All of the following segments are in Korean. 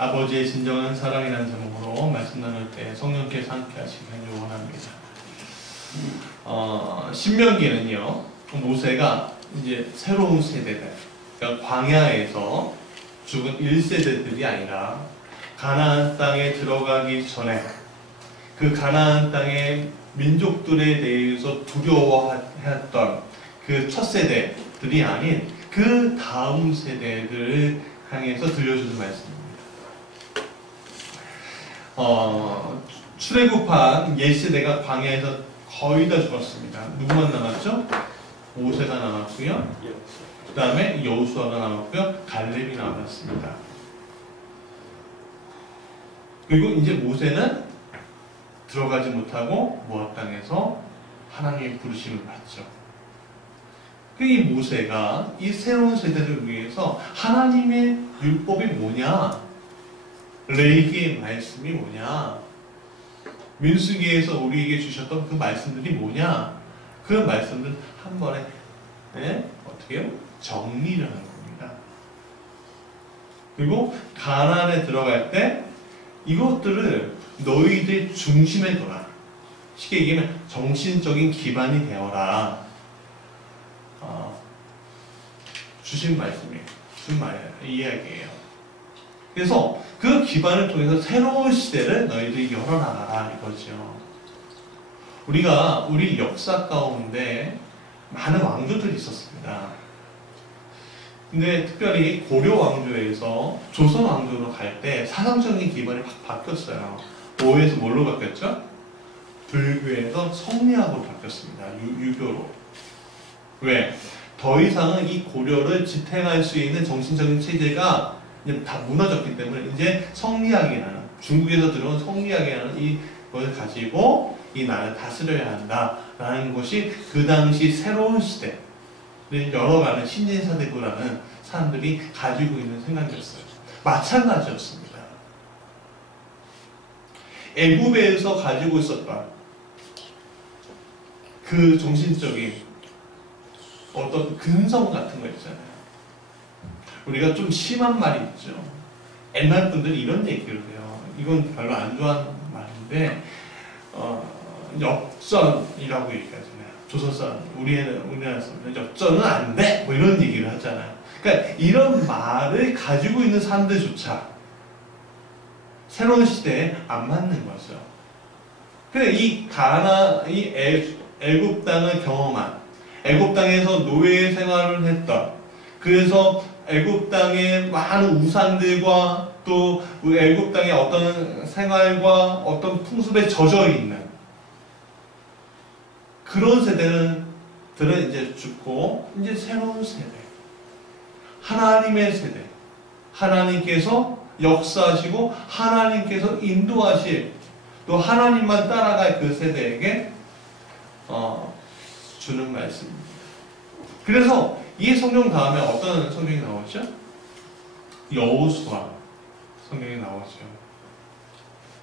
아버지의 진정한 사랑이라는 제목으로 말씀 나눌 때 성령께서 함께 하시길 원합니다. 신명기는요, 모세가 이제 새로운 세대들, 그러니까 광야에서 죽은 1세대들이 아니라 가나안 땅에 들어가기 전에 그 가나안 땅의 민족들에 대해서 두려워했던 그 첫 세대들이 아닌 그 다음 세대들을 향해서 들려주는 말씀입니다. 출애굽한 옛 세대가 광야에서 거의 다 죽었습니다. 누구만 남았죠? 모세가 남았고요. 그 다음에 여호수아가 남았고요. 갈렙이 남았습니다. 그리고 이제 모세는 들어가지 못하고 모압 땅에서 하나님의 부르심을 받죠. 이 모세가 이 새로운 세대를 위해서 하나님의 율법이 뭐냐, 레위기의 말씀이 뭐냐, 민수기에서 우리에게 주셨던 그 말씀들이 뭐냐, 그 말씀들 한 번에 어떻게 해요? 정리를 하는 겁니다. 그리고 가나안에 들어갈 때 이것들을 너희들 중심에 둬라. 쉽게 얘기하면 정신적인 기반이 되어라. 주신 말씀이에요. 주신 이야기예요. 그래서 그 기반을 통해서 새로운 시대를 너희들이 열어나가라 이거죠. 우리 역사 가운데 많은 왕조들이 있었습니다. 근데 특별히 고려 왕조에서 조선 왕조로 갈 때 사상적인 기반이 확 바뀌었어요. 뭐에서 뭘로 바뀌었죠? 불교에서 성리학으로 바뀌었습니다. 유교로. 왜? 더 이상은 이 고려를 지탱할 수 있는 정신적인 체제가 이제 다 무너졌기 때문에 이제 성리학이라는, 중국에서 들어온 성리학이라는 이걸 가지고 이 나라를 다스려야 한다라는 것이 그 당시 새로운 시대를 열어가는 신진사대부라는 사람들이 가지고 있는 생각이었어요. 마찬가지였습니다. 애굽에서 가지고 있었던 그 정신적인 어떤 근성 같은 거 있잖아요. 우리가 좀 심한 말이 있죠. 옛날 분들이 이런 얘기를 해요. 이건 별로 안 좋아하는 말인데 역전이라고 얘기하잖아요. 조선사람, 우리나라 사람은 역전은 안 돼! 뭐 이런 얘기를 하잖아요. 그러니까 이런 말을 가지고 있는 사람들조차 새로운 시대에 안 맞는 거죠. 근데 이 애굽 땅을 경험한, 애굽 땅에서 노예 생활을 했던, 그래서 애굽 땅의 많은 우상들과 또 애굽 땅의 어떤 생활과 어떤 풍습에 젖어 있는 그런 세대들은 이제 죽고 이제 새로운 세대, 하나님의 세대, 하나님께서 역사하시고 하나님께서 인도하실, 또 하나님만 따라갈 그 세대에게 주는 말씀입니다. 그래서 이 성경 다음에 어떤 성경이 나오죠? 여호수아 성경이 나오죠.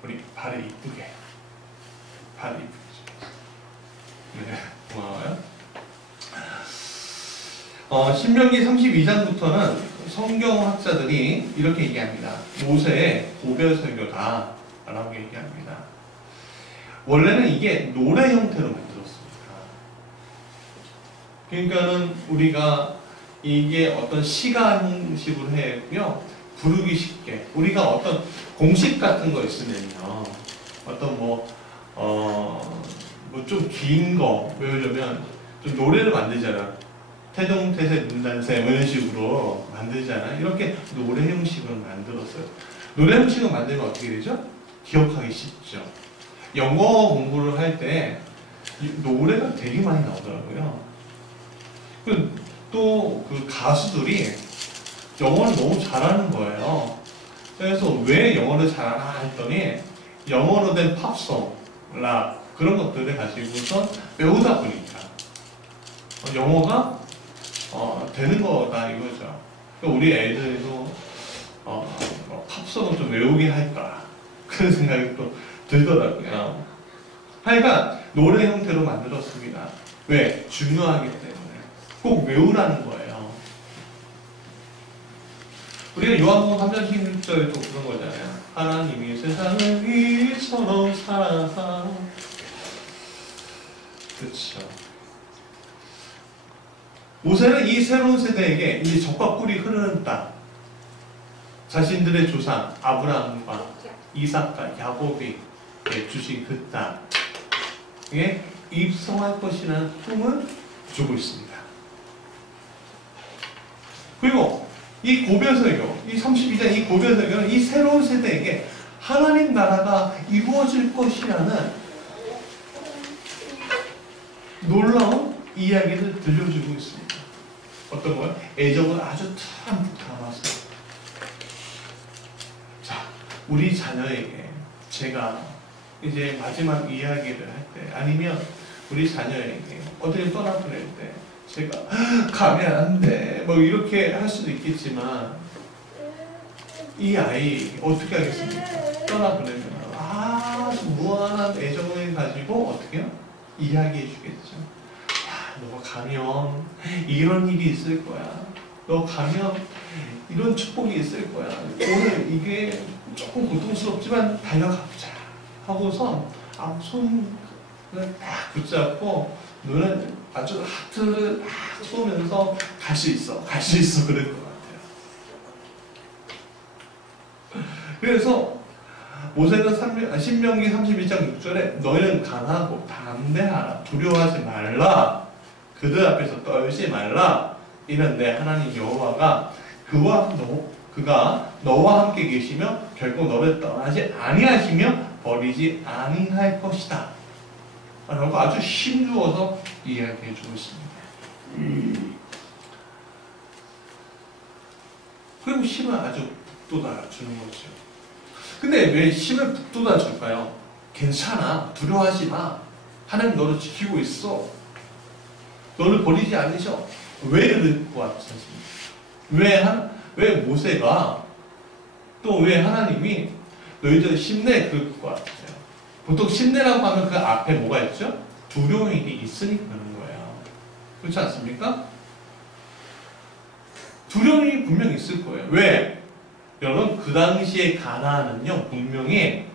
우리 발이 이쁘게, 네, 고마워요. 신명기 32장부터는 성경학자들이 이렇게 얘기합니다. 모세의 고별 설교다 라고 얘기합니다. 원래는 이게 노래 형태로 만들었습니다. 그러니까는 우리가 이게 어떤 시가 형식으로 했고요, 부르기 쉽게, 우리가 어떤 공식 같은 거 있으면요, 어떤 좀 긴 거 외우려면 좀 노래를 만들잖아. 태동태세 문단세 이런 식으로 만들잖아. 이렇게 노래 형식으로 만들었어요. 노래 형식을 만들면 어떻게 되죠? 기억하기 쉽죠. 영어 공부를 할 때 노래가 되게 많이 나오더라고요. 또 그 가수들이 영어를 너무 잘하는 거예요. 그래서 왜 영어를 잘하나 했더니 영어로 된 팝송, 락 그런 것들을 가지고서 배우다 보니까 영어가 되는 거다 이거죠. 그러니까 우리 애들도 팝송을 좀 외우게 할까 그런 생각이 또 들더라고요. 하여간 노래 형태로 만들었습니다. 왜? 중요하기 때문에 꼭 외우라는 거예요. 우리가 요한복음 3장 16절에 또 그런 거잖아요. 하나님이 세상을 이처럼 사랑하사. 그렇죠. 모세는 이 새로운 세대에게 이제 적과 꿀이 흐르는 땅, 자신들의 조상 아브라함과 이삭과 야곱이 주신 그 땅에 입성할 것이라는 꿈을 주고 있습니다. 그리고 이 고별설교, 이 32장 이 고별설교는 이 새로운 세대에게 하나님 나라가 이루어질 것이라는 놀라운 이야기를 들려주고 있습니다. 어떤 거요? 애정을 아주 듬뿍 담아서. 자, 우리 자녀에게 제가 이제 마지막 이야기를 할 때, 아니면 우리 자녀에게 어떻게 떠나보낼 때, 제가 가면 안 돼, 뭐 이렇게 할 수도 있겠지만, 이 아이 어떻게 하겠습니까? 떠나보내면 아주 무한한 애정을 가지고 어떻게 해요? 이야기해 주겠죠. 너 가면 이런 일이 있을 거야. 너 가면 이런 축복이 있을 거야. 오늘 이게 조금 고통스럽지만 달려가보자 하고서 손을 딱 붙잡고 눈을 아주 하트를 딱 쏘면서 갈 수 있어, 갈 수 있어 그럴 것 같아요. 그래서 모세는 신명기 31장 6절에 너희는 강하고 담대하라, 두려워하지 말라, 그들 앞에서 떨지 말라, 이는 내 하나님 여호와가 그가 너와 함께 계시며 결코 너를 떠나지 아니하시며 버리지 아니할 것이다 라고 아주 힘주어서 이야기해 주고 있습니다. 그리고 힘을 아주 북돋아 주는 거죠. 근데 왜 힘을 북돋아 줄까요? 괜찮아, 두려워하지 마, 하나님 너를 지키고 있어, 너를 버리지 않으셔. 왜 그럴 것 같으십니까? 왜 모세가, 또 왜 하나님이 너희들 힘내 그럴 것 같으세요? 보통 힘내라고 하면 그 앞에 뭐가 있죠? 두려움이 있으니까 그러는 거예요. 그렇지 않습니까? 두려움이 분명히 있을 거예요. 왜? 여러분, 그 당시에 가나안은요, 분명히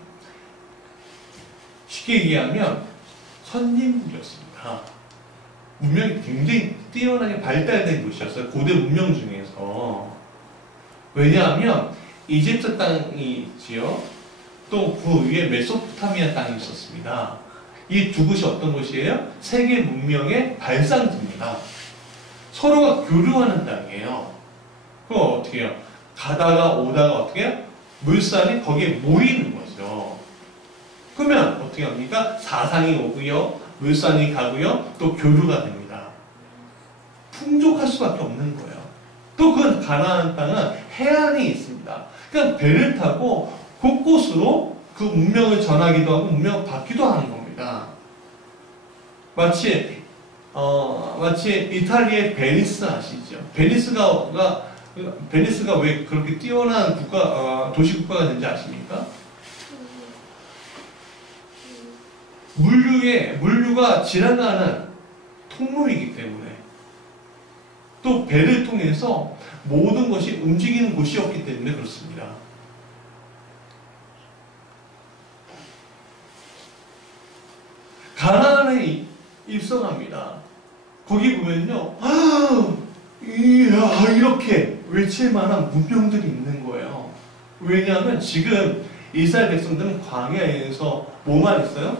쉽게 얘기하면 선진국이었습니다. 문명이 굉장히 뛰어나게 발달된 곳이었어요. 고대 문명 중에서. 왜냐하면 이집트 땅이 있지요. 또 그 위에 메소포타미아 땅이 있었습니다. 이 두 곳이 어떤 곳이에요? 세계 문명의 발상지입니다. 서로가 교류하는 땅이에요. 그거 어떻게 해요? 가다가 오다가 어떻게 해요? 물살이 거기에 모이는 거죠. 그러면 어떻게 합니까? 사상이 오고요, 물산이 가고요, 또 교류가 됩니다. 풍족할 수밖에 없는 거예요. 또 그 가나안 땅은 해안이 있습니다. 그러니까 배를 타고 곳곳으로 그 문명을 전하기도 하고 문명을 받기도 하는 겁니다. 마치 이탈리아의 베니스 아시죠? 베니스가 왜 그렇게 뛰어난 도시국가가 된지 아십니까? 물류가 지나가는 통로이기 때문에, 또 배를 통해서 모든 것이 움직이는 곳이었기 때문에 그렇습니다. 가나안에 입성합니다. 거기 보면요, 이야, 이렇게 외칠 만한 문명들이 있는 거예요. 왜냐하면 지금 이스라엘 백성들은 광야에서 뭐만 있어요?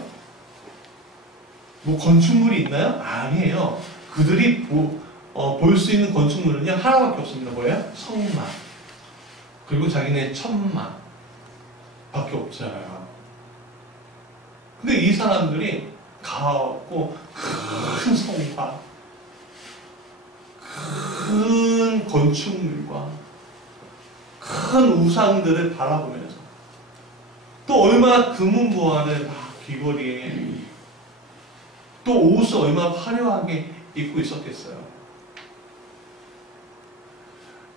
뭐 건축물이 있나요? 아니에요. 그들이 볼 수 있는 건축물은요, 하나밖에 없습니다. 뭐예요? 성막. 그리고 자기네 천막 밖에 없잖아요. 근데 이 사람들이 가고 큰 성막, 큰 건축물과 큰 우상들을 바라보면서, 또 얼마나 금은보화를 막 귀걸이에, 또 옷을 얼마나 화려하게 입고 있었겠어요.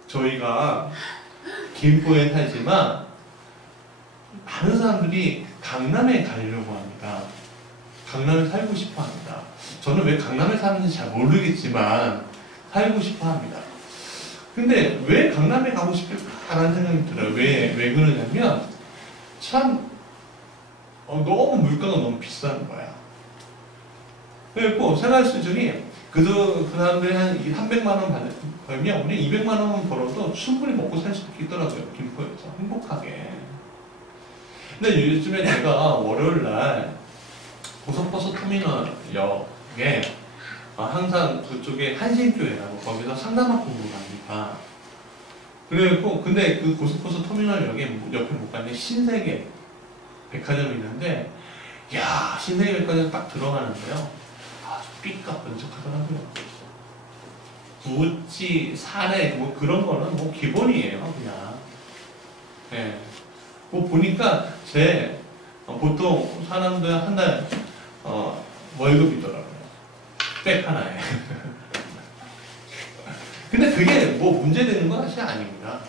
저희가 김포에 살지만 많은 사람들이 강남에 가려고 합니다. 강남에 살고 싶어 합니다. 저는 왜 강남에 사는지 잘 모르겠지만 살고 싶어 합니다. 근데 왜 강남에 가고 싶을까라는 생각이 들어요. 왜 그러냐면 참 너무 물가가 너무 비싼 거야. 그리고 생활 수준이 그 사람들이 한 300만 원 벌면 우리 200만 원 벌어도 충분히 먹고 살 수 있더라고요. 김포에서 행복하게. 근데 요즘에 제가 월요일 날 고속버스 터미널역에 항상 그쪽에 한신교회라고 거기서 상담학 공부를 합니다. 그리고 근데 그 고속버스 터미널역에 옆에 못 가는 신세계 백화점이 있는데, 야, 신세계 백화점 딱 들어가는데요. 아주 삐까뻔쩍하더라고요. 구찌, 사례, 뭐 그런 거는 뭐 기본이에요, 그냥. 예. 뭐 보니까 보통 사람들 한 달, 월급이더라고요. 백 하나에. 근데 그게 뭐 문제되는 건 사실 아닙니다.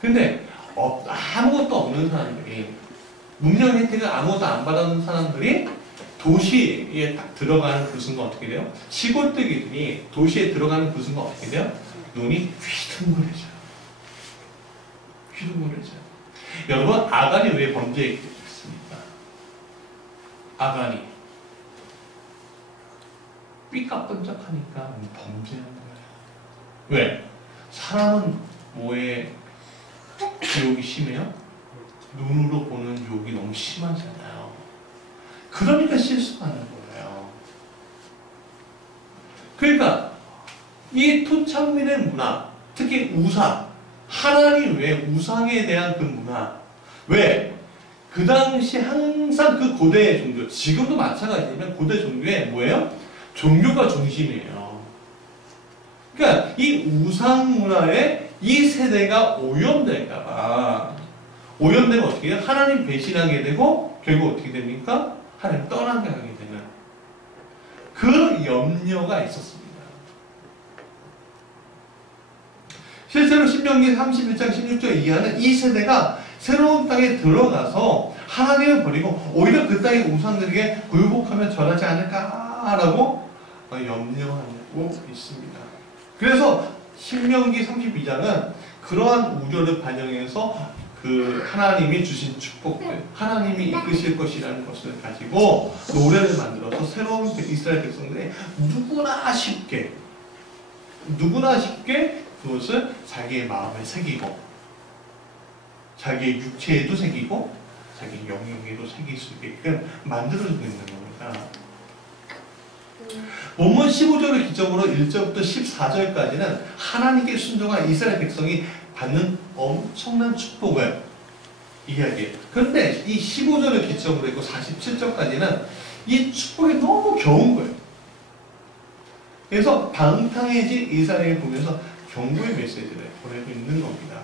근데 아무것도 없는 사람들이, 문명 혜택을 아무것도 안 받은 사람들이 도시에 딱 들어가는 그 순간 어떻게 돼요? 시골뜨기들이 도시에 들어가는 그 순간 어떻게 돼요? 눈이 휘둥그레져요. 휘둥그레져요. 여러분, 아간이 왜 범죄에 됐습니까? 아간이 삐까뻔쩍하니까 범죄한 거예요. 왜? 사람은 뭐에 유혹이 심해요? 눈으로 보는 유혹이 너무 심하잖아요. 그러니까 실수하는 거예요. 그러니까 이 토착민의 문화, 특히 우상, 하나님 외 우상에 대한 그 문화, 왜? 그 당시 항상 그 고대 종교, 지금도 마찬가지지만 고대 종교에 뭐예요? 종교가 중심이에요. 그러니까 이 우상 문화에 이 세대가 오염될까봐, 오염되면 어떻게 해요? 하나님 배신하게 되고 결국 어떻게 됩니까? 하나님 떠나게 하게 되는 그 염려가 있었습니다. 실제로 신명기 31장 16절 이하는 이 세대가 새로운 땅에 들어가서 하나님을 버리고 오히려 그 땅의 우상들에게 굴복하며 절하지 않을까라고 염려하고 있습니다. 그래서 신명기 32장은 그러한 우려를 반영해서 그 하나님이 주신 축복들, 하나님이 이끄실 것이라는 것을 가지고 노래를 만들어서 새로운 이스라엘 백성들이 누구나 쉽게 그것을 자기의 마음에 새기고, 자기의 육체에도 새기고, 자기 영역에도 새길 수 있게끔 만들어주고 있는 겁니다. 본문 15절을 기점으로 1절부터 14절까지는 하나님께 순종한 이스라엘 백성이 받는 엄청난 축복을 이야기해요. 그런데 이 15절을 기점으로 했고 47절까지는 이 축복이 너무 겨운 거예요. 그래서 방탕해진 이스라엘을 보면서 경고의 메시지를 보내고 있는 겁니다.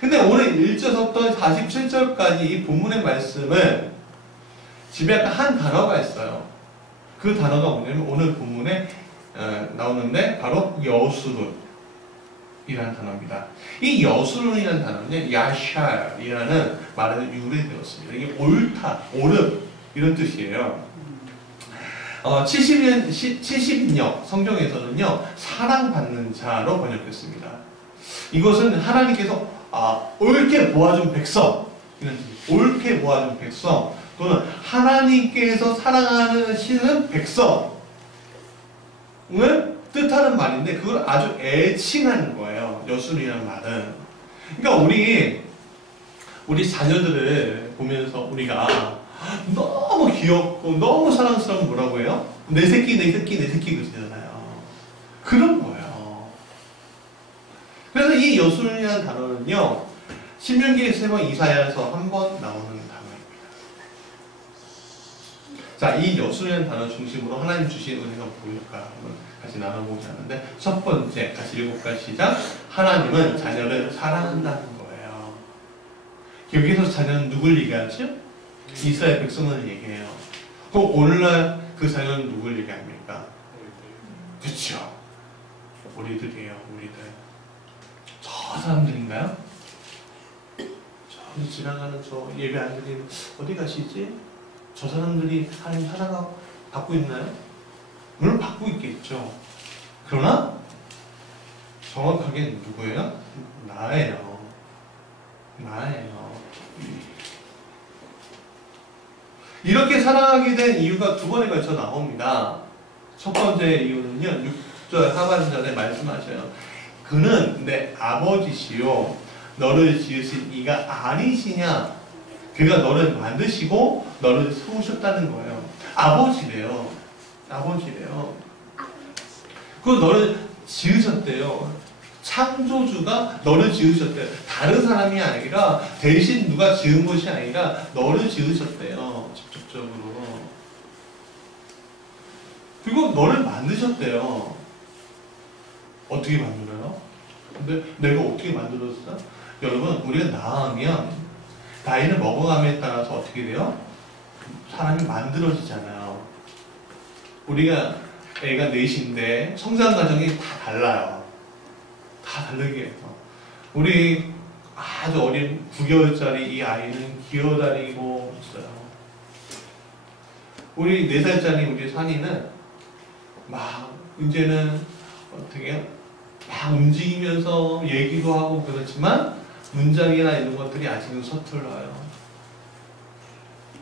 근데 오늘 1절부터 47절까지 이 본문의 말씀을 집에 한 단어가 있어요. 그 단어가 뭐냐면 오늘 본문에 나오는데 바로 여수룬이라는 단어입니다. 이 여수룬이라는 단어는 야샬이라는 말에서 유래되었습니다. 이게 옳다, 옳음 이런 뜻이에요. 70인역 성경에서는요 사랑받는 자로 번역됐습니다. 이것은 하나님께서 옳게 보아준 백성, 이런 뜻, 옳게 보아준 백성 또는 하나님께서 사랑하시는 백성을 뜻하는 말인데 그걸 아주 애칭하는 거예요. 여순이라는 말은. 그러니까 우리 자녀들을 보면서 우리가 너무 귀엽고 너무 사랑스러운 뭐라고 해요? 내 새끼 그러잖아요. 그런 거예요. 그래서 이 여순이라는 단어는요 신명기에 3번, 이사야에서 한 번 나오는 단어입니다. 자, 이 여순이라는 단어 중심으로 하나님 주신 은혜가 뭘까 한번 같이 나눠보자 하는데, 첫 번째, 같이 7가지 시작. 하나님은 자녀를 사랑한다는 거예요. 여기서 자녀는 누굴 얘기하죠? 이스라엘 백성을 얘기해요. 그럼 오늘날 그 자녀는 누굴 얘기합니까? 그렇죠. 우리들이에요. 우리들. 저 사람들인가요? 저 지나가는 저 예배 안 드리는 어디 가시지? 저 사람들이 하나님 사랑하고 받고 있나요? 물론 받고 있겠죠. 그러나 정확하게 누구예요? 나예요. 나예요. 이렇게 사랑하게 된 이유가 두 번에 걸쳐 나옵니다. 첫 번째 이유는요, 6절 하반절에 말씀하셔요. 그는 내 아버지시요 너를 지으신 이가 아니시냐. 그가 너를 만드시고 너를 세우셨다는 거예요. 아버지래요. 아버지래요. 그 너를 지으셨대요. 창조주가 너를 지으셨대요. 다른 사람이 아니라 대신 누가 지은 것이 아니라 너를 지으셨대요. 직접적으로. 그리고 너를 만드셨대요. 어떻게 만들어요? 근데 내가 어떻게 만들었어? 여러분, 우리가 나으면 나이를 먹어감에 따라서 어떻게 돼요? 사람이 만들어지잖아요. 우리가 애가 넷인데 성장 과정이 다 달라요. 다 다르게 해서. 우리 아주 어린 9개월짜리 이 아이는 기어다니고 있어요. 우리 4살짜리 우리 산이는 막 이제는 어떻게 해요? 막 움직이면서 얘기도 하고 그렇지만 문장이나 이런 것들이 아직은 서툴러요.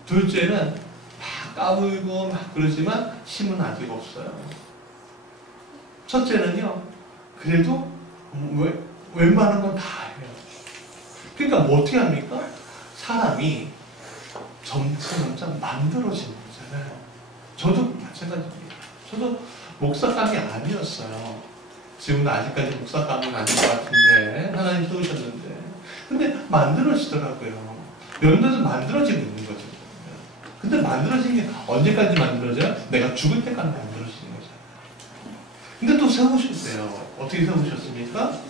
둘째는 막 까불고 막 그러지만 힘은 아직 없어요. 첫째는요, 그래도 웬만한 건 다 해요. 그러니까 뭐 어떻게 합니까? 사람이 점차 만들어지는 거잖아요. 저도 마찬가지입니다. 저도 목사감이 아니었어요. 지금도 아직까지 목사감은 아닌 것 같은데 하나님 세우셨는데 근데 만들어지더라고요. 여러분들도 만들어지고 있는 거죠. 근데 만들어진 게 언제까지 만들어져요? 내가 죽을 때까지 만들어지는 거죠. 근데 또 세우셨어요. 어떻게 세우셨습니까?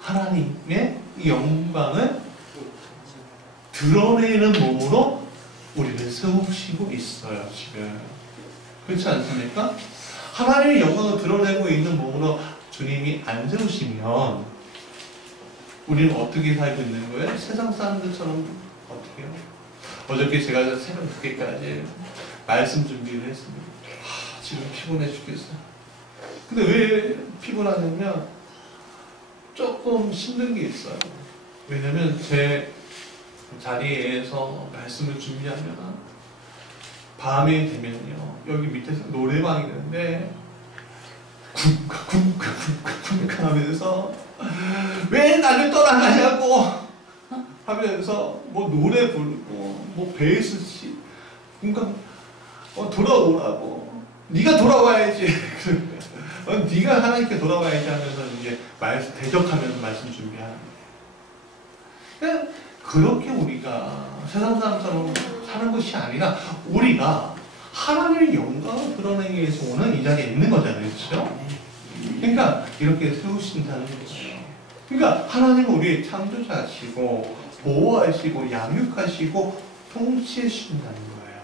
하나님의 영광을 드러내는 몸으로 우리를 세우시고 있어요, 지금. 그렇지 않습니까? 하나님의 영광을 드러내고 있는 몸으로 주님이 안 세우시면 우리는 어떻게 살고 있는 거예요? 세상 사람들처럼 어떻게 해요? 어저께 제가 새벽 늦게까지 말씀 준비를 했습니다. 지금 피곤해 죽겠어요. 근데 왜 피곤하냐면 조금 힘든 게 있어요. 왜냐면 제 자리에서 말씀을 준비하면 밤이 되면요, 여기 밑에서 노래방이 있는데 쿵쿵쿵쿵쿵쿵 하면서 왜 나를 떠나가냐고 하면서 뭐 노래 부르고 뭐 베이스 치 그러니까 돌아오라고 네가 돌아와야지 네가 하나님께 돌아와야지 하면서 이제 말씀 대적하면서 말씀 준비하는 거예요. 그렇게 우리가 세상 사람처럼 사는 것이 아니라 우리가 하나님의 영광을 드러내기 위해서 오늘 이 자리에 있는 거잖아요. 그렇죠? 그러니까 이렇게 세우신다는 거죠. 그러니까 하나님은 우리의 창조자시고 보호하시고 양육하시고 통치해 주신다는 거예요.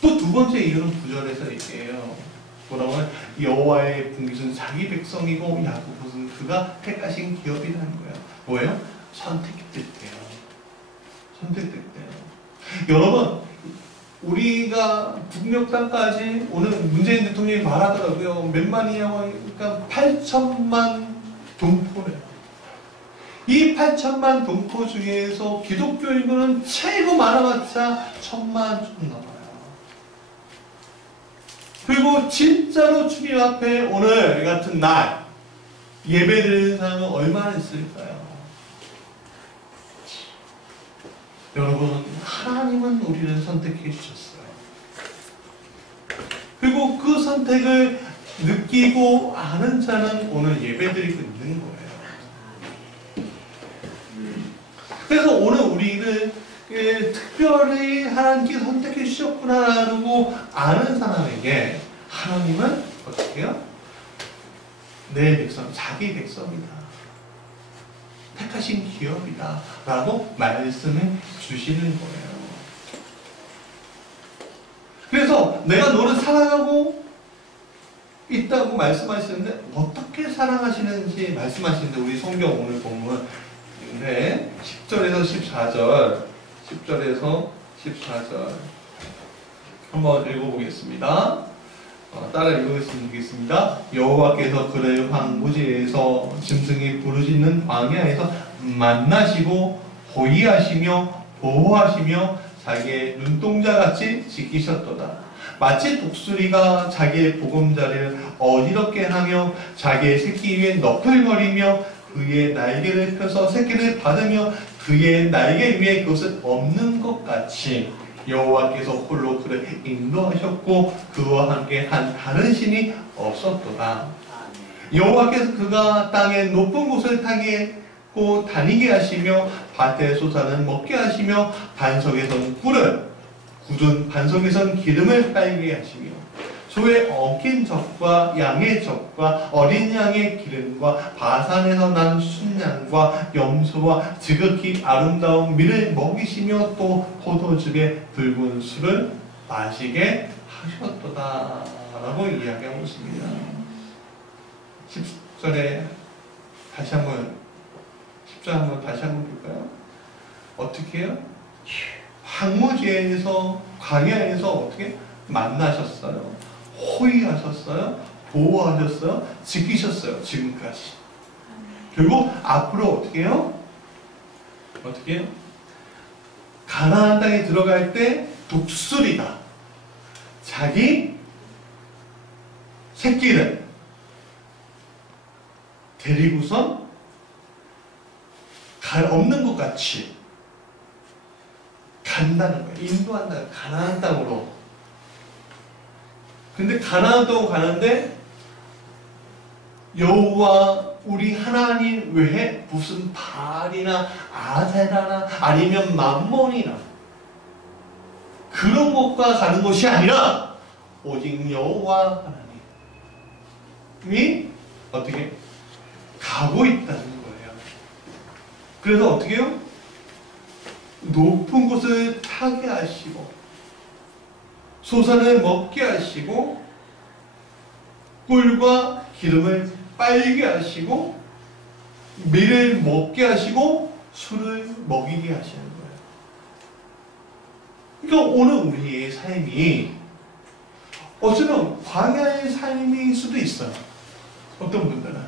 또 두 번째 이유는 9절에서 얘기해요. 뭐라고 하면 여호와의 분깃은 자기 백성이고 야곱은 그가 택하신 기업이라는 거예요. 뭐예요? 선택됐대요. 선택됐대요. 여러분, 우리가 북녘 땅까지 오늘 문재인 대통령이 말하더라고요. 몇만이냐고 하니까 8천만 동포래요. 이 8천만 동포 중에서 기독교 인구는 최고 많아봤자 1,000만 좀 넘어요. 그리고 진짜로 주님 앞에 오늘 같은 날 예배드리는 사람은 얼마나 있을까요? 여러분, 하나님은 우리를 선택해 주셨어요. 그리고 그 선택을 느끼고 아는 자는 오늘 예배드리고 있는 거예요. 그래서 오늘 우리를 특별히 하나님께 선택해 주셨구나라고 아는 사람에게 하나님은 어떻게 해요? 내 백성, 자기 백성이다. 택하신 기업이다. 라고 말씀해 주시는 거예요. 그래서 내가 너를 사랑하고 있다고 말씀하시는데 어떻게 사랑하시는지 말씀하시는데 우리 성경 오늘 보면 10절에서 14절 10절에서 14절 한번 읽어보겠습니다. 따라 읽어보겠으면 좋겠습니다. 여호와께서 그를 황무지에서 짐승이 부르짖는 광야에서 만나시고 호위하시며 보호하시며 자기의 눈동자같이 지키셨도다. 마치 독수리가 자기의 보금자리를 어지럽게 하며 자기의 새끼 위에 너풀거리며 그의 날개를 펴서 새끼를 받으며 그의 날개 위에 그것을 엎는 것 같이 여호와께서 홀로 그를 인도하셨고 그와 함께 한 다른 신이 없었도다. 여호와께서 그가 땅의 높은 곳을 타고 다니게 하시며 밭의 소산을 먹게 하시며 반석에선 꿀을 굳은 반석에선 기름을 빨게 하시며 소의 엉킨 젖과 양의 젖과 어린 양의 기름과 바산에서 난 순양과 염소와 지극히 아름다운 밀을 먹이시며 또 포도즙의 붉은 술을 마시게 하셨도다 라고 이야기하고 있습니다. 10절에 다시 한번 10절 한번 다시 한번 볼까요? 어떻게 해요? 황무지에서 광야에서 어떻게 만나셨어요? 호위하셨어요? 보호하셨어요? 지키셨어요? 지금까지. 그리고 앞으로 어떻게 해요? 어떻게 해요? 가나안 땅에 들어갈 때 독수리가 자기 새끼를 데리고선 없는 것 같이 간다는 거예요. 인도한다. 가나안 땅으로. 근데 가나안 땅으로 가는데 여호와 우리 하나님 외에 무슨 바알이나 아세라나 아니면 맘몬이나 그런 것과 가는 것이 아니라 오직 여호와 하나님이 어떻게 가고 있다는 거예요. 그래서 어떻게 해요? 높은 곳을 타게 하시고 소산을 먹게 하시고 꿀과 기름을 빨게 하시고 밀을 먹게 하시고 술을 먹이게 하시는 거예요. 그러니까 오늘 우리의 삶이 어쩌면 광야의 삶일 수도 있어요. 어떤 분들은.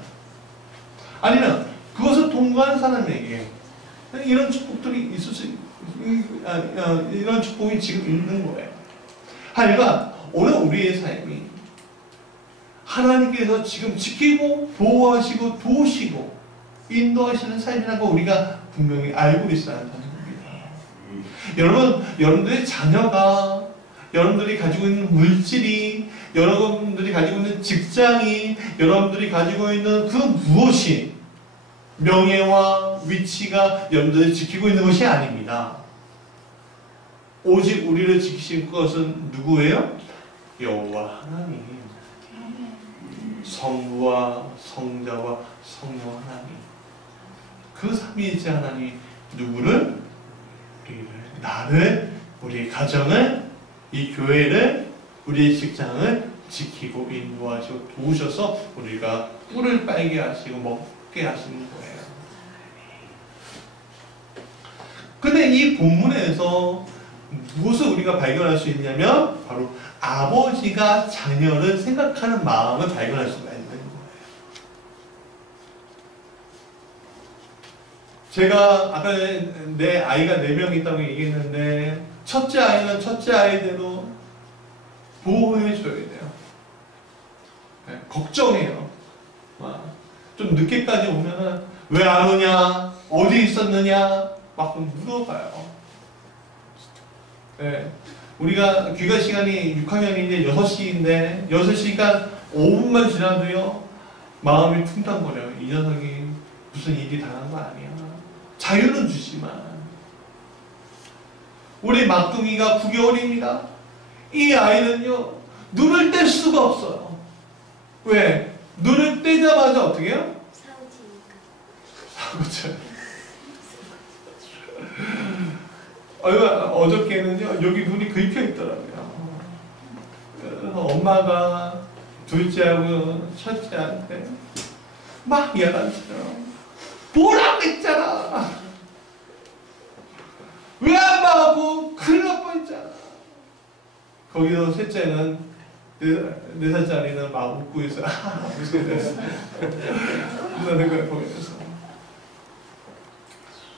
아니면 그것을 통과한 사람에게 이런 축복들이 있을 수 이런 축복이 지금 있는 거예요. 하여간 오늘 우리의 삶이 하나님께서 지금 지키고 보호하시고 도우시고 인도하시는 삶이라는 거 우리가 분명히 알고 있어야 한다는 겁니다. 여러분들의 자녀가 여러분들이 가지고 있는 물질이 여러분들이 가지고 있는 직장이 여러분들이 가지고 있는 그 무엇이 명예와 위치가 여러분들이 지키고 있는 것이 아닙니다. 오직 우리를 지키신 것은 누구예요? 여호와 하나님. 성부와 성자와 성령 하나님. 그 삼위일체 하나님이 누구를? 우리를, 나를, 우리 가정을, 이 교회를, 우리의 직장을 지키고 인도하시고 도우셔서 우리가 꿀을 빨게 하시고 먹게 하시는 거예요. 근데 이 본문에서 무엇을 우리가 발견할 수 있냐면 바로 아버지가 자녀를 생각하는 마음을 발견할 수가 있는 거예요. 제가 아까 내 아이가 4명 있다고 얘기했는데 첫째 아이는 첫째 아이대로 보호해줘야 돼요. 네, 걱정해요. 좀 늦게까지 오면은 왜 안 오냐? 어디 있었느냐? 막 물어봐요. 네, 우리가 귀가 시간이 6학년인데 6시인데 6시니까 5분만 지나도요 마음이 쿵탕거려요. 이 녀석이 무슨 일이 당한 거 아니야. 자유는 주지만 우리 막둥이가 9개월입니다. 이 아이는요 눈을 뗄 수가 없어요. 왜? 눈을 떼자마자 어떻게 해요? 사고쳐요. 어저께는요 여기 눈이 긁혀 있더라고요. 그래서 엄마가 둘째하고 첫째한테 막 야단쳐요. 보라고 했잖아. 왜 안 봐갖고 큰일 날 뻔했잖아. 거기서 셋째는 4살짜리는 막 웃고 있어요. 무슨 됐어. 그러는 거예요, 거기서.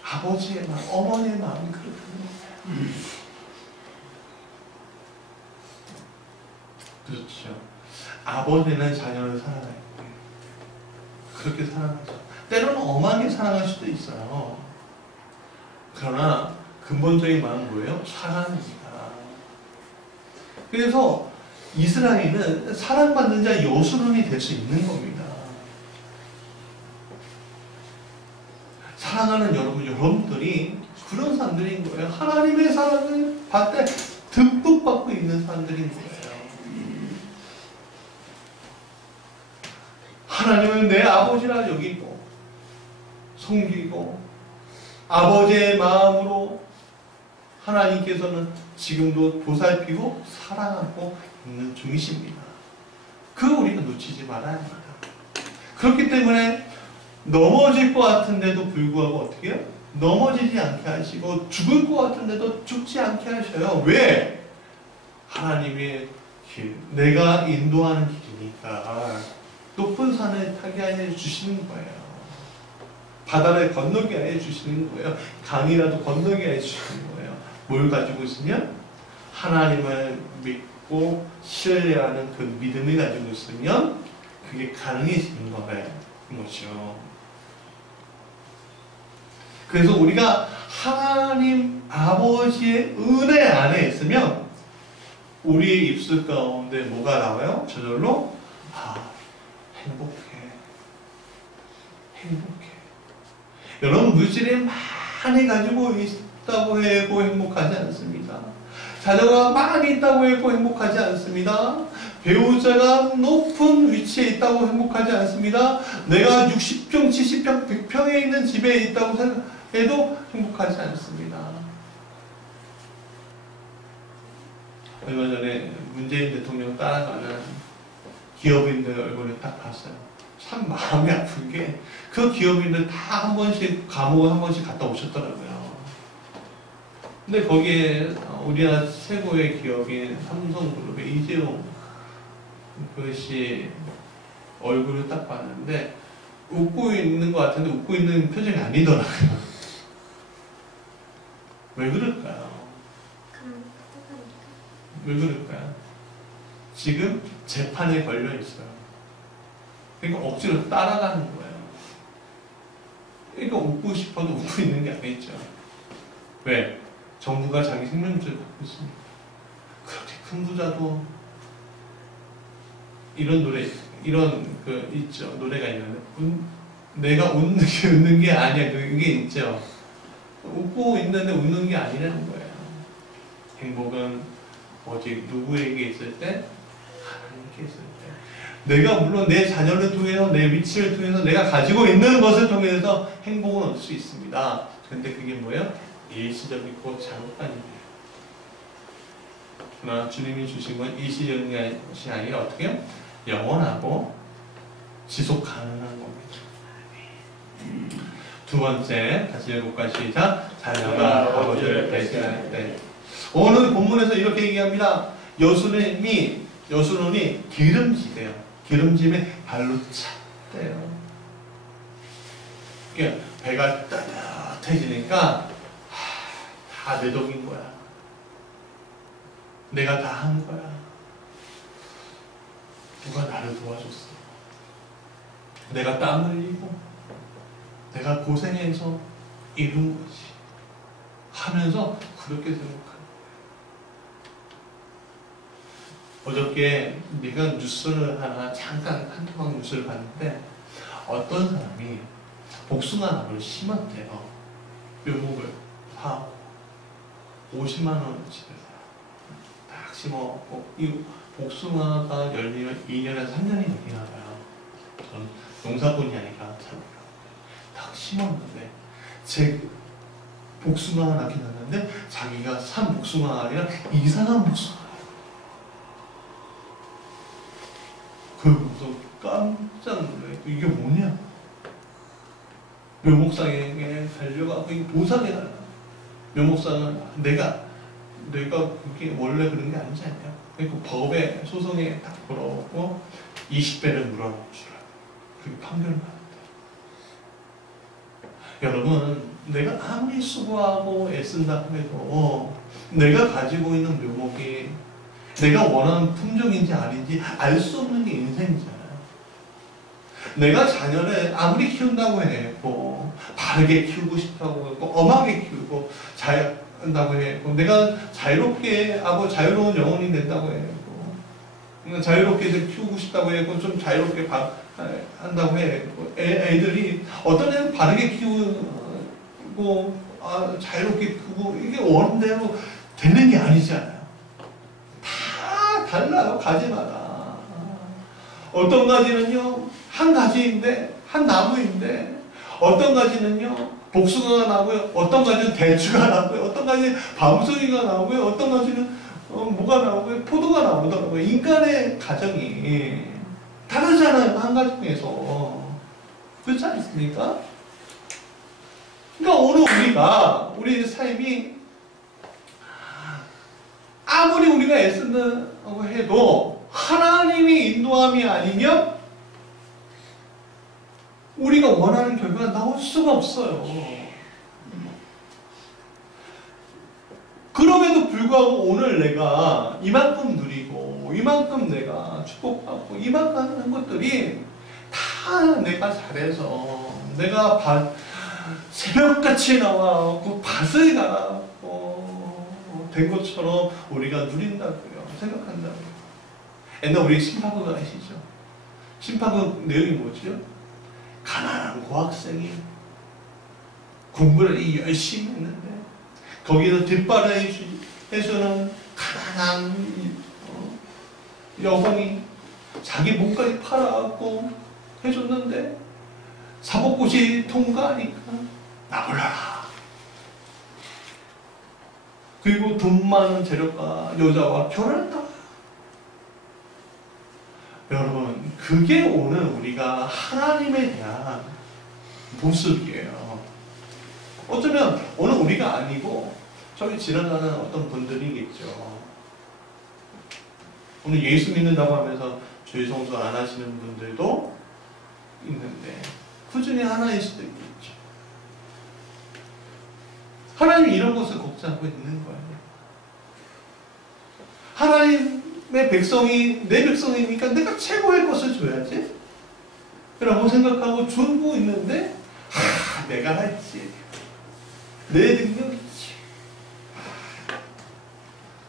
아버지의 마음, 어머니의 마음이 그렇거든요. 그렇죠. 아버지는 자녀를 사랑해요. 그렇게 사랑하죠. 때로는 엄하게 사랑할 수도 있어요. 그러나 근본적인 마음은 뭐예요? 사랑입니다. 그래서 이스라엘은 사랑받는 자 여수론이 될 수 있는 겁니다. 사랑하는 여러분들이 그런 사람들인 거예요. 하나님의 사랑을 받되 듬뿍 받고 있는 사람들인 거예요. 하나님은 내 아버지라 여기고 섬기고 아버지의 마음으로 하나님께서는 지금도 보살피고 사랑하고 있는 중이십니다. 그거 우리가 놓치지 말아야 합니다. 그렇기 때문에 넘어질 것 같은데도 불구하고 어떻게 해요? 넘어지지 않게 하시고 죽을 것 같은데도 죽지 않게 하셔요. 왜? 하나님의 길, 내가 인도하는 길이니까 높은 산을 타게 하여 주시는 거예요. 바다를 건너게 하여 주시는 거예요. 강이라도 건너게 하여 주시는 거예요. 뭘 가지고 있으면? 하나님을 믿고 신뢰하는 그 믿음을 가지고 있으면 그게 가능해지는 거죠. 그래서 우리가 하나님 아버지의 은혜 안에 있으면 우리의 입술 가운데 뭐가 나와요? 저절로 행복해. 여러분 물질이 많이 가지고 있다고 해도 행복하지 않습니다. 자녀가 많이 있다고 해도 행복하지 않습니다. 배우자가 높은 위치에 있다고 행복하지 않습니다. 내가 60평, 70평, 100평에 있는 집에 있다고 생각해도 행복하지 않습니다. 얼마 전에 문재인 대통령 따라가는 기업인들 얼굴을 딱 봤어요. 참 마음이 아픈 게 그 기업인들 다 한 번씩 감옥을 한 번씩 갔다 오셨더라고요. 근데 거기에 우리나라 최고의 기업인 삼성그룹의 이재용 그것이 얼굴을 딱 봤는데 웃고 있는 것 같은데 웃고 있는 표정이 아니더라고요. 왜 그럴까요? 왜 그럴까요? 지금 재판에 걸려 있어요. 그러니까 억지로 따라가는 거예요. 그러니까 웃고 싶어도 웃고 있는 게 아니죠. 왜? 정부가 자기 생명줄을 갖고 있습니다. 그렇게 큰 부자도 이런 노래, 이런 그 있죠. 노래가 있는데 내가 웃는 게 아니야. 그게 있죠. 웃고 있는데 웃는 게 아니라는 거예요. 행복은 오직 누구에게 있을 때? 하나님께 있을 때. 내가 물론 내 자녀를 통해서 내 위치를 통해서 내가 가지고 있는 것을 통해서 행복을 얻을 수 있습니다. 근데 그게 뭐예요? 일시적이고 잠깐이에요. 그러나 주님이 주신 건 일시적인 것이 아니라 어떻게 해요? 영원하고 지속 가능한 겁니다. 두 번째, 다시 읽어볼까요? 시작. 자녀가 아버지를 배신할 때. 오늘 본문에서 이렇게 얘기합니다. 여수론이 기름지대요. 기름짐에 발로 찼대요. 그러니까 배가 따뜻해지니까 다 내 덕인 거야. 내가 다 한 거야. 누가 나를 도와줬어. 내가 땀 흘리고 내가 고생해서 이룬 거지 하면서 그렇게 생각하는 거예요. 어저께 내가 뉴스를 하나 잠깐 한두방 뉴스를 봤는데 어떤 사람이 복숭아나무를 심었대요. 묘목을 파고 50만 원을 집에서 딱 심어갖고 이 복숭아가 열리면 2년에서 3년이 걸리나 봐요. 전 농사꾼이 아니라 딱 심었는데 제 복숭아가 나긴 났는데 자기가 산 복숭아가 아니라 이상한 복숭아. 그래서 깜짝 놀래. 이게 뭐냐? 묘목상에게 달려가고 이 보상해 달라. 묘목상은 내가 내가 그게 원래 그런 게 아니지 않냐. 그리고 법에 소송에 딱 걸어오고 20배를 물어놓은 줄 알고 그게 판결을 받았대. 여러분, 내가 아무리 수고하고 애쓴다고 해도 내가 가지고 있는 묘목이 내가 원하는 품종인지 아닌지 알 수 없는 게 인생이잖아요. 내가 자녀를 아무리 키운다고 해도 바르게 키우고 싶다고 하고 엄하게 키우고 한다고 해도 내가 자유롭게 하고 자유로운 영혼이 된다고 해도 자유롭게 키우고 싶다고 해도 좀 자유롭게 한다고 해도 애들이 어떤 애는 바르게 키우고 자유롭게 크고 이게 원대로 되는 게 아니잖아요. 다 달라요. 가지마다. 어떤 가지는요 한 가지인데 한 나무인데 어떤 가지는요 복숭아가 나고요, 어떤 가지는 대추가 나고요, 어떤 가지는 밤송이가 나고요, 어떤 가지는 뭐가 나오고요, 포도가 나오더라고요. 인간의 가정이 다르잖아요. 한 가정에서. 그렇지 않습니까? 그러니까 오늘 우리 삶이 아무리 우리가 애쓴다고 해도 하나님의 인도함이 아니면 우리가 원하는 결과가 나올 수가 없어요. 그럼에도 불구하고 오늘 내가 이만큼 누리고 이만큼 내가 축복받고 이만큼 하는 것들이 다 내가 잘해서 내가 새벽같이 나와서 밭을 가고 된 것처럼 우리가 누린다고요. 생각한다고요. 옛날 우리 심파극 아시죠? 심파극 내용이 뭐죠? 가난한 고학생이 공부를 열심히 했는데 거기서 뒷바라지 해주는 가난한 여성이 자기 몸까지 팔아갖고 해줬는데 사법고시 통과하니까 나불러라. 그리고 돈 많은 재력가 여자와 결혼했다. 여러분, 그게 오늘 우리가 하나님에 대한 모습이에요. 어쩌면 오늘 우리가 아니고 저기 지나가는 어떤 분들이겠죠. 오늘 예수 믿는다고 하면서 죄 성수 안 하시는 분들도 있는데 그 중에 하나일 수도 있겠죠. 하나님이 이런 것을 걱정하고 있는 거예요. 하나님의 백성이 내 백성이니까 내가 최고의 것을 줘야지 라고 생각하고 주고 있는데 내가 할지 내 능력이지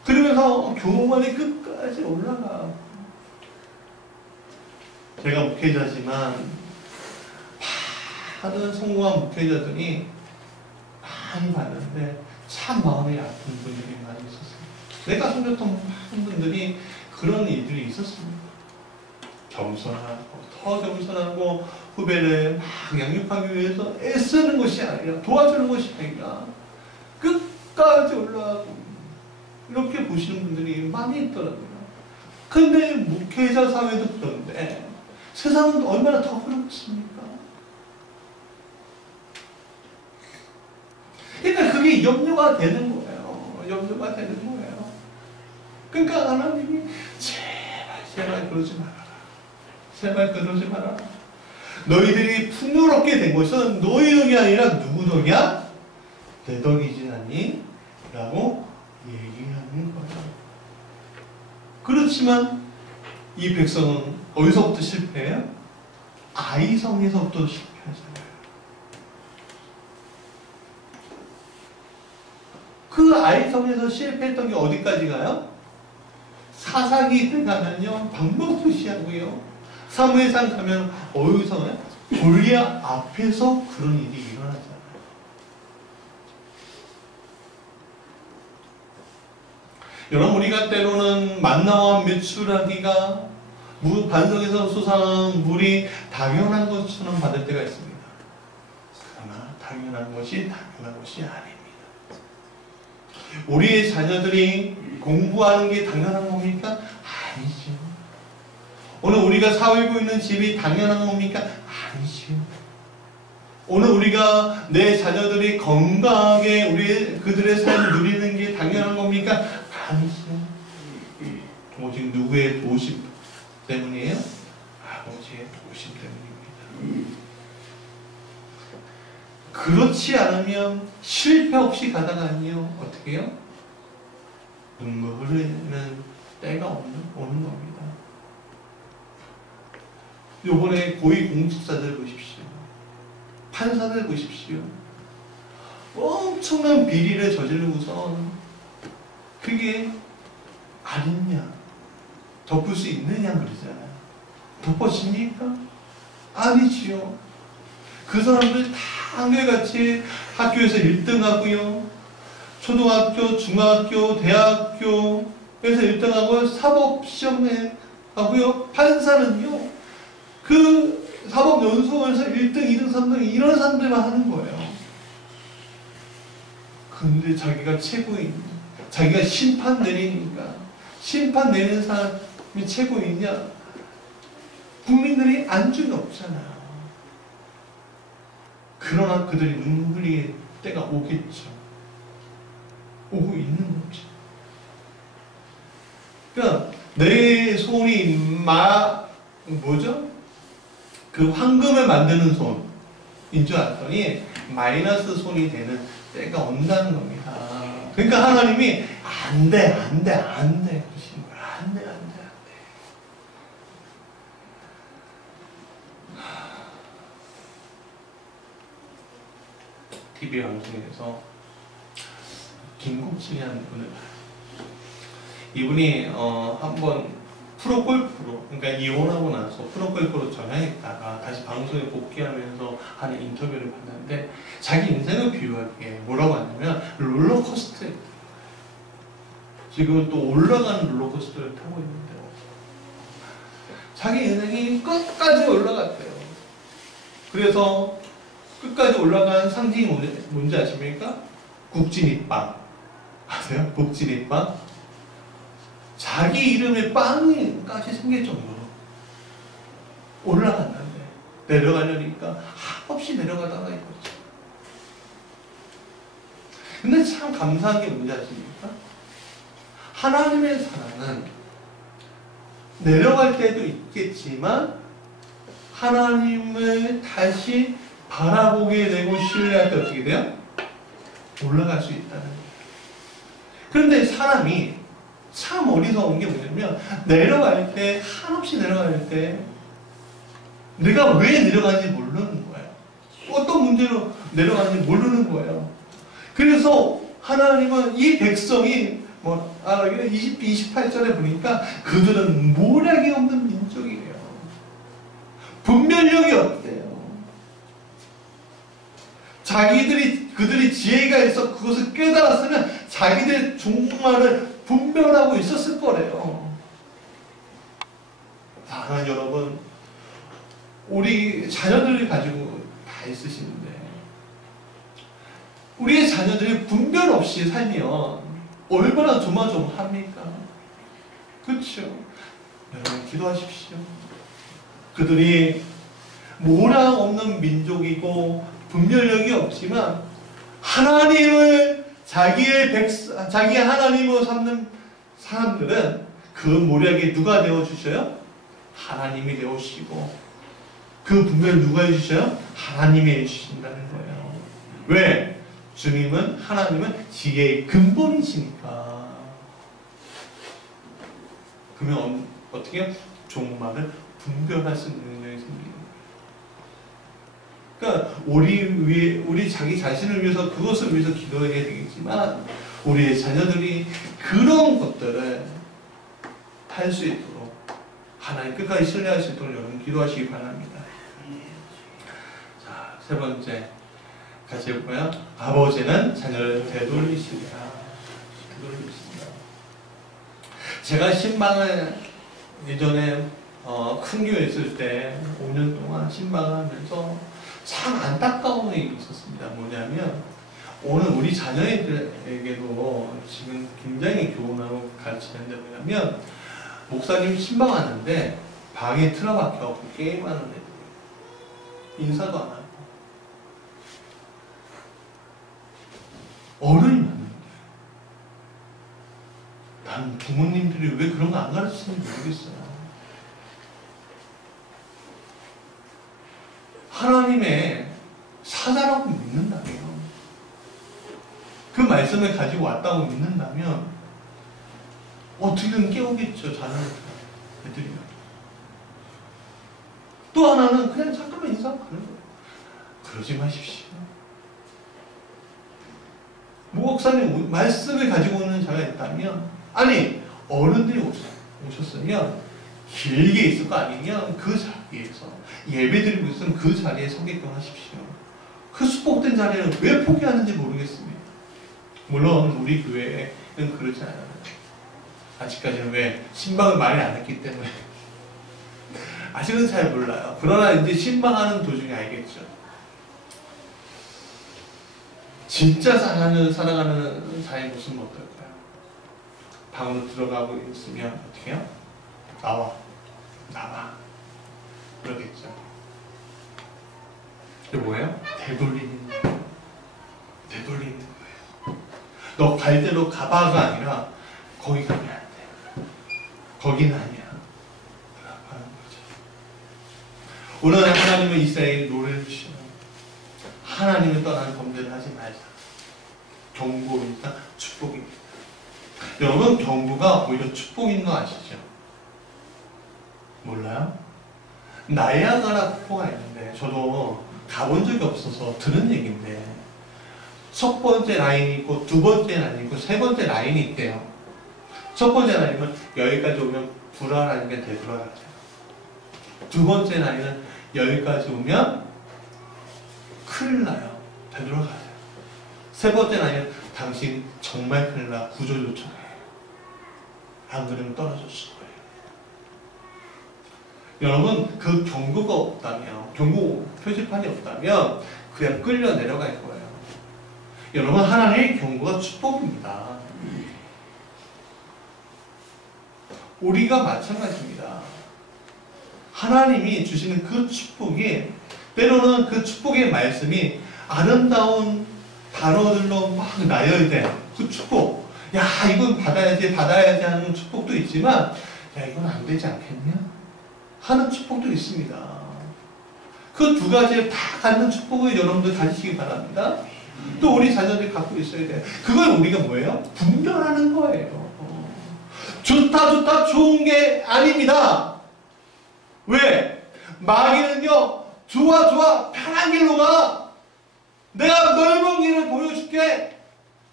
그러면서 교만이 끝까지 올라가. 제가 목회자지만 많은 성공한 목회자들이 많이 봤는데 참 마음이 아픈 분들이 많이 있었어요. 내가 섬겼던 많은 분들이 그런 일들이 있었습니다. 겸손하고 더 겸손하고 후배를 막 양육하기 위해서 애쓰는 것이 아니라 도와주는 것이 아니라 끝까지 올라가고 이렇게 보시는 분들이 많이 있더라고요. 근데 목회자 사회도 그런데 세상은 얼마나 더 그렇습니까? 그러니까 그게 염려가 되는 거예요. 염려가 되는 거예요. 그러니까 하나님이 제발 그러지 말아라. 제발 그러지 말아라. 너희들이 풍요롭게 된 것은 너희 덕이 아니라 누구 덕이야? 내 덕이지 않니? 라고 얘기하는 거예요. 그렇지만 이 백성은 어디서부터 실패해요? 아이성에서부터 실패하잖아요. 그 아이성에서 실패했던 게 어디까지 가요? 사사기 때 가면요 방법투시하고요. 사무엘상 가면 어디서 골리앗 앞에서 그런 일이 일어나잖아요. 여러분, 우리가 때로는 만나와 매출하기가 반석에서 솟아나는 물이 당연한 것처럼 받을 때가 있습니다. 그러나 당연한 것이 당연한 것이 아닙니다. 우리의 자녀들이 공부하는 게 당연한 겁니까? 아니죠. 오늘 우리가 살고 있는 집이 당연한 겁니까? 아니죠. 오늘 우리가 내 자녀들이 건강하게 그들의 삶을 누리는 게 당연한 겁니까? 오직 누구의 도우심 때문이에요? 아버지의 도우심 때문입니다. 그렇지 않으면 실패 없이 가다가요 어떻게 해요? 눈물 흐르는 때가 오는 겁니다. 요번에 고위공직자들 보십시오. 판사들 보십시오. 엄청난 비리를 저지르고선 그게 아니냐, 덮을 수 있느냐 그러잖아요. 덮어집니까? 아니지요. 그 사람들 다 한결같이 학교에서 1등하고요. 초등학교, 중학교, 대학교에서 1등하고 사법시험에 하고요. 판사는요. 그 사법연수원에서 1등, 2등, 3등 이런 사람들만 하는 거예요. 근데 자기가 최고인, 자기가 심판 내리니까 심판 내는 사람이 최고이냐? 국민들이 안중이 없잖아요. 그러나 그들이 눈물 흘릴 때가 오겠죠. 오고 있는 거죠. 그러니까 내 손이 뭐죠? 그 황금을 만드는 손인 줄 알았더니 마이너스 손이 되는 때가 온다는 겁니다. 그러니까 하나님이 안 돼 그러시는 거예요. 안 돼. TV 방송에서 김국진이라는 분을 봐요. 이분이 한번 프로골프로, 그러니까 이혼하고 나서 프로골프로 전향했다가 다시 방송에 복귀하면서 하는 인터뷰를 봤는데 자기 인생을 비유하기에 뭐라고 하냐면 롤러코스터, 지금은 또 올라가는 롤러코스터를 타고 있는데요. 자기 인생이 끝까지 올라갔대요. 그래서 끝까지 올라간 상징이 뭔지 아십니까? 국진이빵. 아세요? 국진이빵? 자기 이름에 빵까지 생길 정도로 올라갔는데 내려가려니까 한없이 내려가다가 이거죠. 근데 참 감사한 게 뭔지 아십니까? 하나님의 사랑은 내려갈 때도 있겠지만 하나님을 다시 바라보게 되고 신뢰할 때 어떻게 돼요? 올라갈 수 있다는 거예요. 그런데 사람이 참 어리석은 게 뭐냐면 내려갈 때, 한없이 내려갈 때 내가 왜 내려가는지 모르는 거예요. 어떤 문제로 내려가는지 모르는 거예요. 그래서 하나님은 이 백성이 28절에 보니까 그들은 모략이 없는 민족이에요. 분별력이 없대요. 그들이 지혜가 있어 그것을 깨달았으면 자기들 종말을 분별하고 있었을 거래요. 사랑하는 여러분, 우리 자녀들이 가지고 다 있으시는데 우리의 자녀들이 분별 없이 살면 얼마나 조마조마합니까? 그렇죠? 여러분 기도하십시오. 그들이 모락 없는 민족이고 분별력이 없지만 하나님을 자기의 하나님으로 삼는 사람들은 그 모략이 누가 되어주셔요? 하나님이 되어주시고 그 분별을 누가 해주셔요? 하나님이 해주신다는 거예요. 왜? 하나님은 지혜의 근본이시니까. 그러면 어떻게 해요? 종말을 분별할 수 있는 능력이 생깁니다. 그러니까 우리 자기 자신을 위해서 그것을 위해서 기도해야 되겠지만 우리의 자녀들이 그런 것들을 할 수 있도록 하나님 끝까지 신뢰할 수 있도록 여러분 기도하시기 바랍니다. 자, 세 번째 같이 해볼까요? 아버지는 자녀를 되돌리시리라. 제가 신방을 예전에 큰 교회 있을 때 5년 동안 신방을 하면서 참 안타까운 일이 있었습니다. 뭐냐면 오늘 우리 자녀에게도 지금 굉장히 교훈하고 가르치는데 뭐냐면 목사님 신방하는데 방에 틀어박혀갖고 게임하는 애들, 인사도 안 하고 어른이 많은데 난 부모님들이 왜 그런 거 안 가르치는지 모르겠어요. 하나님의 사자라고 믿는다면, 그 말씀을 가지고 왔다고 믿는다면 어떻게든 깨우겠죠, 자녀들 애들이요. 또 하나는 그냥 잠깐만 인사하고 가는 거예요. 그러지 마십시오. 목사님 말씀을 가지고 오는 자가 있다면, 아니 어른들이 오셨으면 길게 있을 거 아니면 그 자리에서 예배드리고 있으면 그 자리에 서게끔 하십시오. 그 축복된 자리를 왜 포기하는지 모르겠습니다. 물론 우리 교회는 그렇지 않아요. 아직까지는 왜 신방을 많이 안 했기 때문에 아직은 잘 몰라요. 그러나 이제 신방하는 도중에 알겠죠. 진짜 사랑하는 자의 모습은 어떨까요? 방으로 들어가고 있으면 어떻게 해요? 나와 그러겠죠. 이게 뭐예요? 되돌리는 거예요. 너 갈 대로 가봐가 아니라 거기 가면 안 돼. 거기는 아니야. 라고 하는 거죠. 오늘 하나님은 이스라엘에 노래를 주시는, 하나님을 떠나는 범죄를 하지 말자. 경고입니다. 축복입니다. 여러분, 경고가 오히려 축복인 거 아시죠? 몰라요? 나이아가라 폭포가 있는데, 저도 가본 적이 없어서 들은 얘기인데, 첫 번째 라인이 있고, 두 번째 라인이 있고, 세 번째 라인이 있대요. 첫 번째 라인은 여기까지 오면 불안하니까 되돌아가죠. 두 번째 라인은 여기까지 오면 큰일 나요. 되돌아가세요. 세 번째 라인은 당신 정말 큰일 나. 구조 요청해. 안 그러면 떨어졌을 거예요. 여러분, 그 경고가 없다면, 경고 표지판이 없다면 그냥 끌려 내려갈 거예요. 여러분, 하나님의 경고가 축복입니다. 우리가 마찬가지입니다. 하나님이 주시는 그 축복이, 때로는 그 축복의 말씀이 아름다운 단어들로 막 나열된 그 축복, 야 이건 받아야지 하는 축복도 있지만, 야 이건 안 되지 않겠냐 하는 축복도 있습니다. 그 두 가지를 다 갖는 축복을 여러분들 가지시기 바랍니다. 또 우리 자녀들이 갖고 있어야 돼요. 그걸 우리가 뭐예요? 분별하는 거예요. 좋다 좋은 게 아닙니다. 왜? 마귀는요, 좋아 편한 길로 가, 내가 넓은 길을 보여줄게,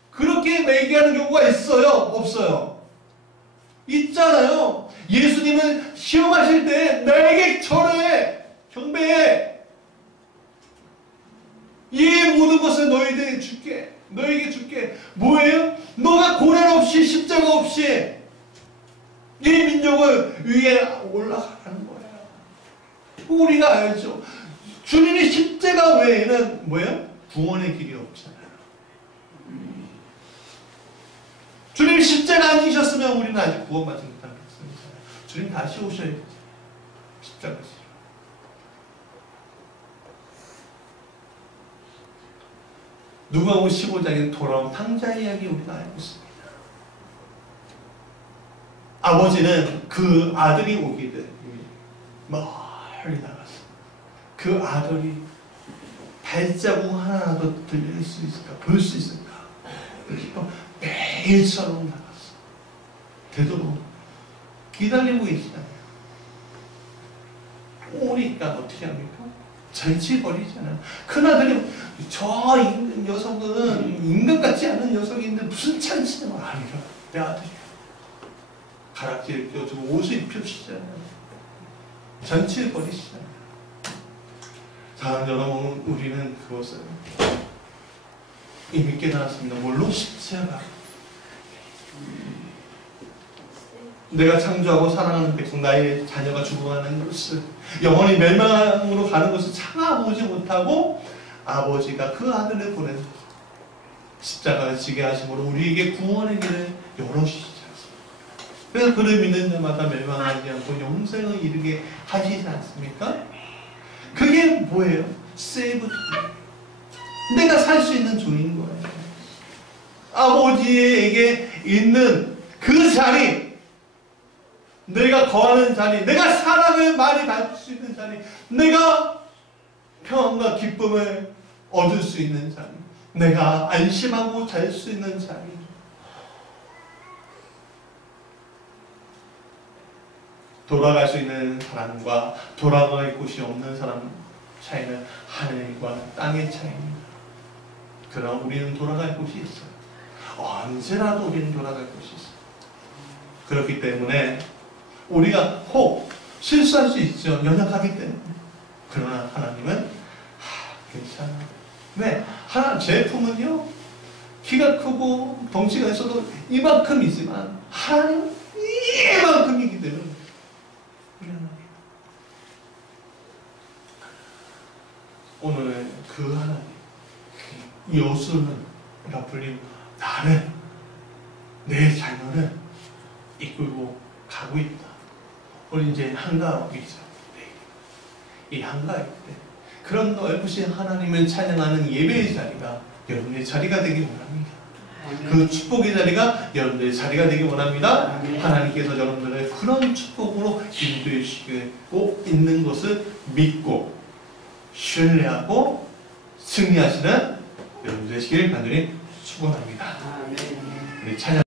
그렇게 얘기하는 경우가 있어요? 없어요? 있잖아요. 예수님은 시험하실 때 나에게 절해, 경배해, 이 모든 것을 너희에게 줄게. 뭐예요? 너가 고난 없이, 십자가 없이 이 민족을 위에 올라가는 거예요. 우리가 알죠. 주님이 십자가 외에는 뭐예요? 구원의 길이 없잖아요. 주님이 십자가 안 지셨으면 우리는 아직 구원받지 못한 백성이잖아요. 주님 다시 오셔야 되죠. 십자가에서. 누가복음 15장에 돌아온 탕자 이야기 우리가 알고 있습니다. 아버지는 그 아들이 오기를 멀리 나갔어. 그 아들이 발자국 하나라도 들릴 수 있을까? 볼 수 있을까? 매일처럼 나갔어. 되도록 기다리고 계시잖아요. 오니까 어떻게 합니까? 절치버리잖아요. 큰아들이, 저 녀석은 인간 같지 않은 녀석인데 무슨 찬치냐? 아니라 내 아들이야. 가락지를 껴주고 옷을 입혀주시잖아요. 전치를 버리시잖아요. 사랑하는 여러분, 우리는 그것을 이미 깨달았습니다. 뭘로? 십자가. 내가 창조하고 사랑하는 백성, 나의 자녀가 죽어가는 것을, 영원히 멸망으로 가는 것을 참아보지 못하고 아버지가 그 아들을 보내서 십자가를 지게 하심으로 우리에게 구원의 길을 열어주시지 않습니까? 그래서 그를 믿는 자마다 멸망하지 않고 영생을 이르게 하시지 않습니까? 그게 뭐예요? 세이브. 내가 살 수 있는 종인 거예요. 아버지에게 있는 그 자리, 내가 거하는 자리, 내가 사랑을 많이 받을 수 있는 자리, 내가 평안과 기쁨을 얻을 수 있는 자리, 내가 안심하고 잘 수 있는 자리. 돌아갈 수 있는 사람과 돌아갈 곳이 없는 사람 차이는 하늘과 땅의 차이입니다. 그러나 우리는 돌아갈 곳이 있어요. 언제라도 우리는 돌아갈 곳이 있어요. 그렇기 때문에 우리가 혹 실수할 수 있죠. 연약하기 때문에. 그러나 하나님은 괜찮아. 왜? 제 품은요, 키가 크고 덩치가 있어도 이만큼이지만 하나님은 이만큼이기 때문에 오늘 그 하나님, 여수는이라 불리고 나는, 내 자녀를 이끌고 가고 있다. 우리 이제 한가위죠. 이 한가위 때 그런 넓으신 하나님을 찬양하는 예배의 자리가 여러분의 자리가 되기 원합니다. 그 축복의 자리가 여러분들의 자리가 되기 원합니다. 하나님께서 여러분들의 그런 축복으로 인도해 주시고 있는 것을 믿고 신뢰하고 승리하시는 여러분 되시길 간절히 축원합니다. 우리 찬양